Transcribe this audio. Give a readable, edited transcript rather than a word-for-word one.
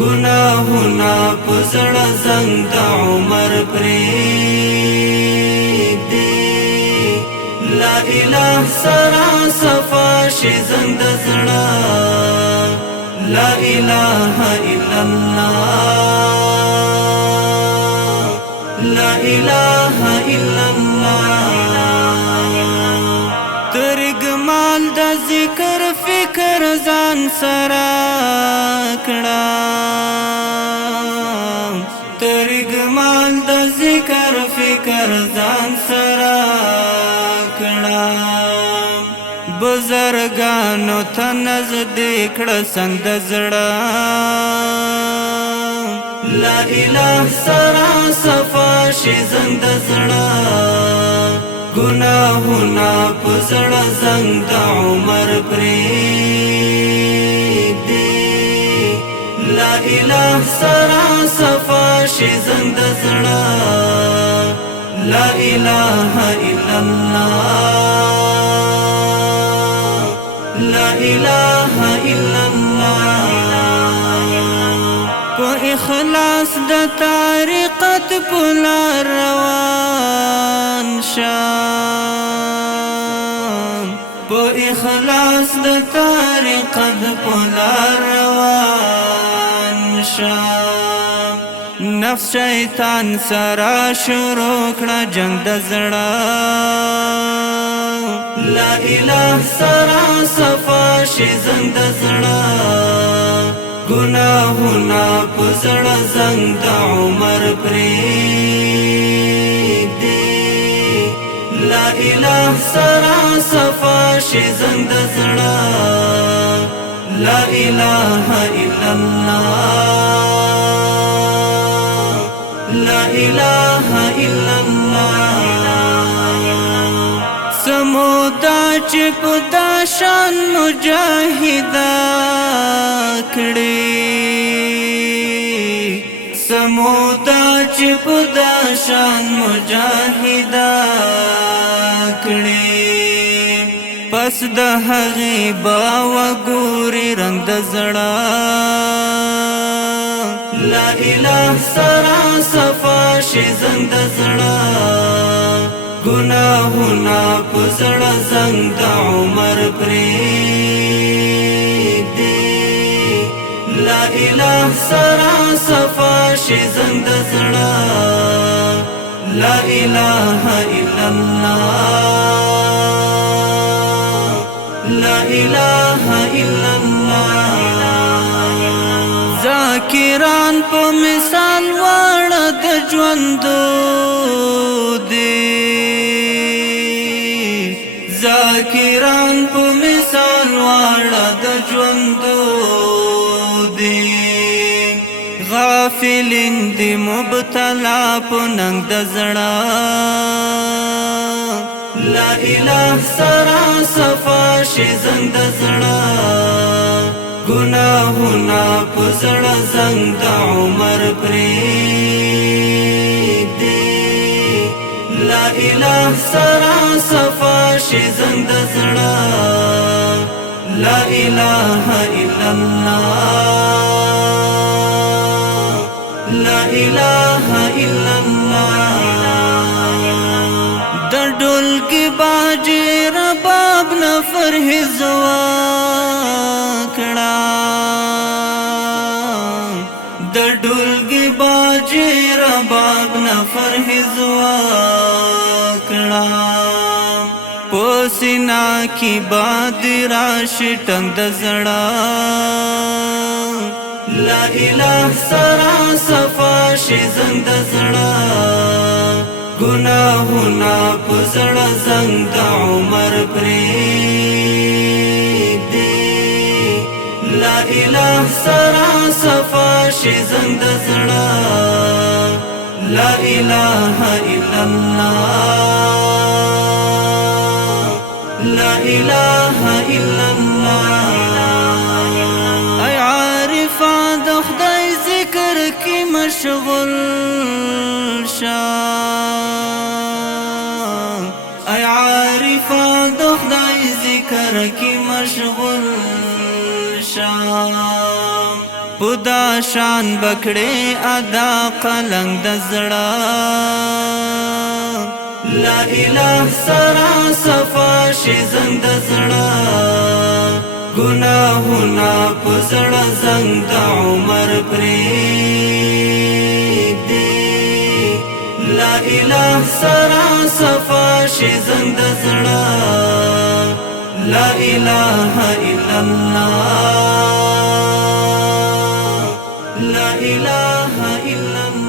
گناہونا پزړه زنګ د عمر پرېږدي لا اله سرا صفا شي زنګ د زړه لا اله الا الله لا اله الا الله ترګ مال د ذکر فکر ځان سره کړه ترګ مال د ذکر فکر ځان سره کړه بزرګانو ته نزدې کړه څنګ د زړه لا اله سرا صفا شي زنګ د زړه گناہونا پزړه زنګ د عمر پرېږدي لا اله سرا صفا شي زنګ د زړه لا اله الا الله لا اله الا الله په اخلاص د طریقت په لار روان شم په اخلاص د طریقت په لار روان شم نفس شیطان سره شروع کړه جنگ د زړه لا اله سرا صفا شي زنګ د زړه گناہونا پزړه زنګ د عمر پرېږدي لا اله سرا صفا شي زنګ د زړه لا اله الا الله لا اله الا الله سمودا چې په داشان مجاهدا کړي سمودا چې په داشان مجاهدا کړي پس د هغه باوا ګوري رنگ د زړه لا اله سرا صفا شي زنګ د زړه گناہونا پزړه زنګ د عمر پرېږدي لا اله سرا صفا شي زنګ د زړه لا اله الا الله لا اله الا الله ذاکران په مثال واړه د ژوندو دي ذاکران په مثال واړه د ژوندو دي غافلین دی مبتلا په ننګ د زړه لا اله سرا صفا شي زنګ د زړه گناہونا پزړه زنګ د عمر پرېږدي لا اله سرا صفا شي زنګ د زړه لا اله الا الله لا اله الا الله د ډولګي باجي رباب نفر هزوا کړه د ډولګي باجي رباب نفر هزوا کړه پوسینا کی باد راشي ټنګ د زړه لا اله سرا صفا شي زنګ د زړه گناہونا پزړه زنګ د عمر پرېږدي لا اله سرا صفا شي زنګ د زړه لا اله الا الله لا اله الا الله ای عارفه د خدای ذکر کې مشغول شاه ای عارفه د خدای ذکر کې مشغول شاه پدا شان بکڑے ادا قلنگ د زړه لا اله سرا صفا شي زنګ د زړه گناهونه په زړه زنګ د عمر پرېږدي لا اله سرا صفا شي زنګ د زړه لا اله الا الله لا اله الا الله